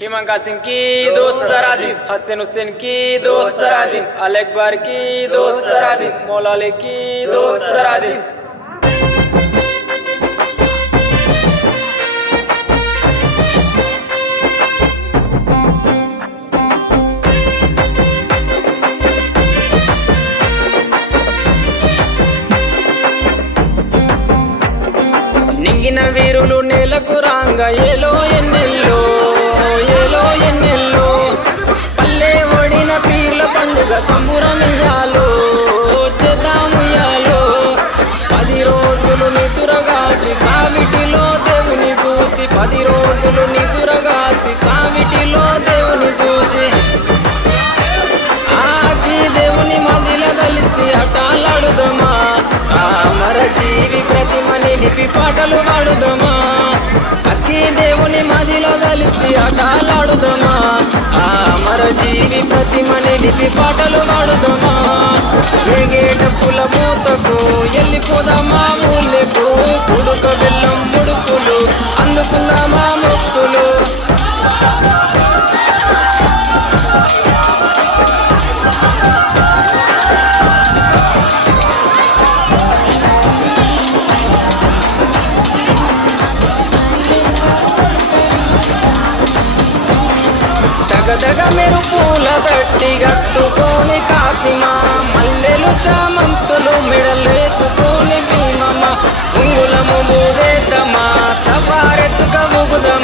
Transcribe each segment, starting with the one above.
हिमंगा सिंह की दोस्त दिन हसन हुसैन की दोस्त सरादी अल अकबर की दोस्त सरादी मौला मोलाली की दोस्त सरादी వీరులు నేలకు రాంగ ఏలో ఎన్నెల్లో ఏలో ఎన్నెల్లో. పల్లె ఒడిన పీర్ల పండుగ సంబురమియాలో చేద్దాముయాలో పది రోజులు నిదురగాసి సావిటిలో దేవుని చూసి పది రోజులు జీవి ప్రతిమ నిలిపి పాటలు పాడుదమా? అక్కి దేవుని మదిలో కలిసి అటాలాడుదమా అమర జీవి ప్రతిమ నిలిపి పాటలు పాడుదమా? పుల మూతకు వెళ్ళిపోదామా ఊళ్ళకు? కుడుక బెల్లం దగదగ మీరు పూల తట్టి గట్టుకొని కాసిమా మల్లెలు చామంతులు మెడలేసుకొని భీమమ్మ. ఉంగులము బూదేద్దమా సవారెత్తుక ఊగుదమా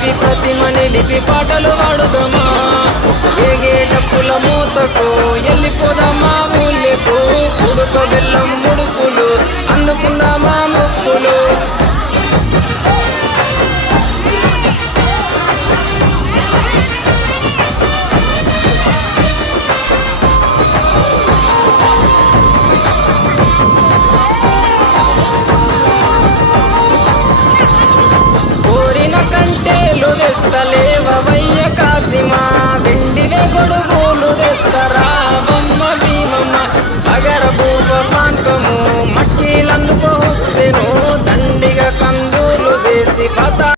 అమర జీవి ప్రతిమ నిలిపి పాటలు వాడుదామా? ఏగే డప్పుల మూతకు వెళ్ళిపోదామా?